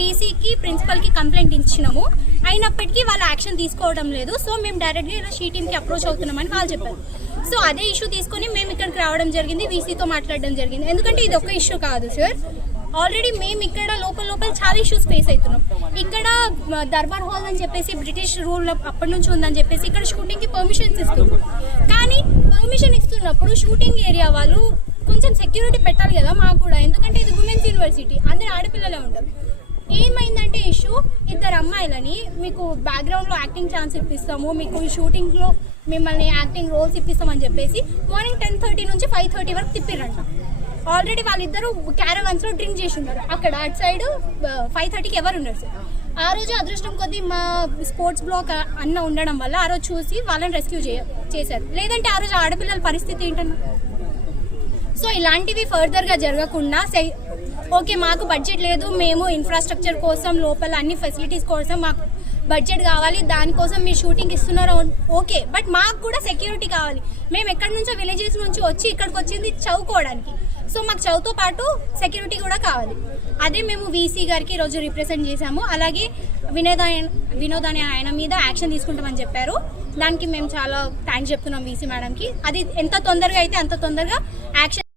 వీసీకి ప్రిన్సిపల్కి complaint ఇచ్చినాము, అయినప్పటికీ వాళ్ళు యాక్షన్ తీసుకోవడం లేదు. సో మేము డైరెక్ట్గా ఇలా షీ టీమ్కి అప్రోచ్ అవుతున్నామని వాళ్ళు చెప్పారు. సో అదే ఇష్యూ తీసుకొని మేము ఇక్కడికి రావడం జరిగింది, వీసీతో మాట్లాడడం జరిగింది. ఎందుకంటే ఇది ఒక ఇష్యూ కాదు సార్, ఆల్రెడీ మేము ఇక్కడ లోపల చాలా ఇష్యూస్ ఫేస్ అవుతున్నాం. ఇక్కడ దర్బార్ హాల్ అని చెప్పేసి బ్రిటిష్ రూల్ అప్పటి నుంచి ఉందని చెప్పేసి ఇక్కడ షూటింగ్కి పర్మిషన్స్ ఇస్తున్నారు. కానీ పర్మిషన్ ఇస్తున్నప్పుడు షూటింగ్ ఏరియా వాళ్ళు కొంచెం సెక్యూరిటీ పెట్టాలి కదా మాకు కూడా, ఎందుకంటే ఇది ఉమెన్స్ యూనివర్సిటీ, అందరు ఆడపిల్లలే ఉంటారు. ఏమైందంటే ఇష్యూ, ఇద్దరు అమ్మాయిలని మీకు బ్యాక్గ్రౌండ్లో యాక్టింగ్ ఛాన్స్ ఇప్పిస్తాము, మీకు షూటింగ్లో మిమ్మల్ని యాక్టింగ్ రోల్స్ ఇప్పిస్తామని చెప్పేసి మార్నింగ్ 10:30 నుంచి 5:30 వరకు తిప్పిరంట. ఆల్రెడీ వాళ్ళిద్దరూ క్యారవాన్స్లో డ్రింక్ చేసి ఉన్నారు. అక్కడ అటు సైడ్ 5:30కి ఎవరు ఉన్నారు సార్. ఆ రోజు అదృష్టం కొద్దీ మా స్పోర్ట్స్ బ్లాక్ అన్న ఉండడం వల్ల ఆ రోజు చూసి వాళ్ళని రెస్క్యూ చేశారు. లేదంటే ఆ రోజు ఆడపిల్లల పరిస్థితి ఏంటన్నా. సో ఇలాంటివి ఫర్దర్గా జరగకుండా ఓకే మాకు బడ్జెట్ లేదు, మేము ఇన్ఫ్రాస్ట్రక్చర్ కోసం లోపల అన్ని ఫెసిలిటీస్ కోసం మాకు బడ్జెట్ కావాలి, దానికోసం మీరు షూటింగ్ ఇస్తున్నారు ఓకే, బట్ మాకు కూడా సెక్యూరిటీ కావాలి. మేము ఎక్కడి నుంచో విలేజెస్ నుంచి వచ్చి ఇక్కడికి వచ్చింది చదువుకోవడానికి, సో మాకు చదువుతో పాటు సెక్యూరిటీ కూడా కావాలి. అదే మేము వీసీ గారికి ఈరోజు రిప్రజెంట్ చేశాము. అలాగే వినోద్ అనే ఆయన మీద యాక్షన్ తీసుకుంటామని చెప్పారు. దానికి మేము చాలా థ్యాంక్స్ చెప్తున్నాం వీసీ మేడంకి. అది ఎంత తొందరగా అయితే అంత తొందరగా యాక్షన్